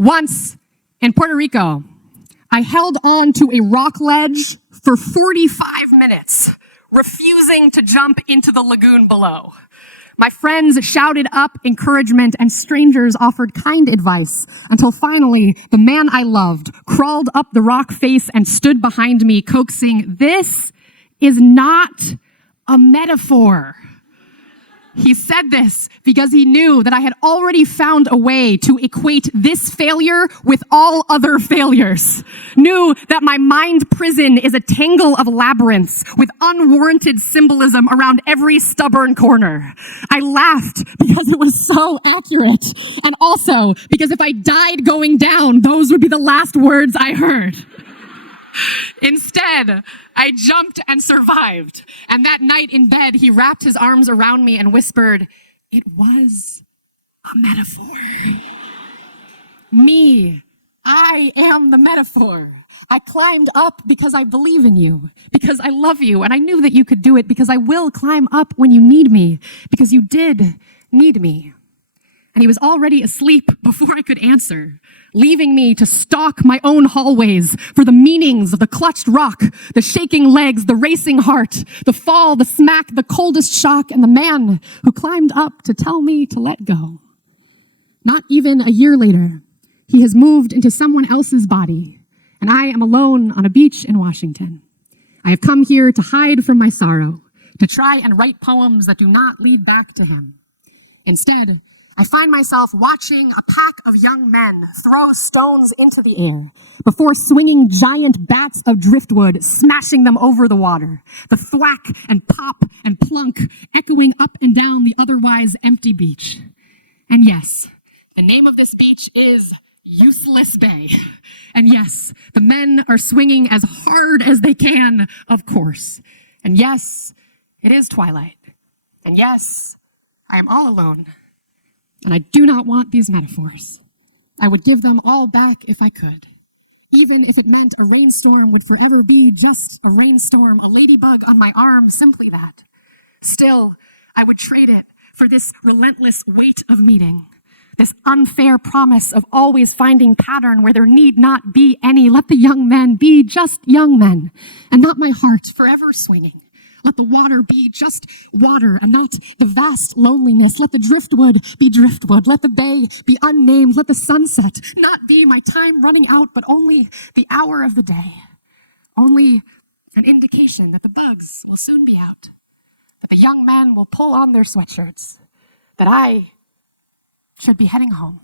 Once in Puerto Rico, I held on to a rock ledge for 45 minutes, refusing to jump into the lagoon below. My friends shouted up encouragement and strangers offered kind advice until finally the man I loved crawled up the rock face and stood behind me coaxing, "This is not a metaphor." He said this because he knew that I had already found a way to equate this failure with all other failures. Knew that my mind prison is a tangle of labyrinths with unwarranted symbolism around every stubborn corner. I laughed because it was so accurate, and also because if I died going down, those would be the last words I heard. Instead, I jumped and survived. And that night in bed, he wrapped his arms around me and whispered, "It was a metaphor." Me, I am the metaphor. I climbed up because I believe in you, because I love you, and I knew that you could do it because I will climb up when you need me, because you did need me. And he was already asleep before I could answer, leaving me to stalk my own hallways for the meanings of the clutched rock, the shaking legs, the racing heart, the fall, the smack, the coldest shock, and the man who climbed up to tell me to let go. Not even a year later, he has moved into someone else's body, and I am alone on a beach in Washington. I have come here to hide from my sorrow, to try and write poems that do not lead back to him. Instead, I find myself watching a pack of young men throw stones into the air before swinging giant bats of driftwood, smashing them over the water. The thwack and pop and plunk echoing up and down the otherwise empty beach. And yes, the name of this beach is Useless Bay. And yes, the men are swinging as hard as they can, of course. And yes, it is twilight. And yes, I am all alone. And I do not want these metaphors. I would give them all back if I could. Even if it meant a rainstorm would forever be just a rainstorm, a ladybug on my arm, simply that. Still, I would trade it for this relentless weight of meeting, this unfair promise of always finding pattern where there need not be any. Let the young men be just young men, and not my heart forever swinging. Let the water be just water and not the vast loneliness. Let the driftwood be driftwood. Let the bay be unnamed. Let the sunset not be my time running out, but only the hour of the day. Only an indication that the bugs will soon be out, that the young men will pull on their sweatshirts, that I should be heading home.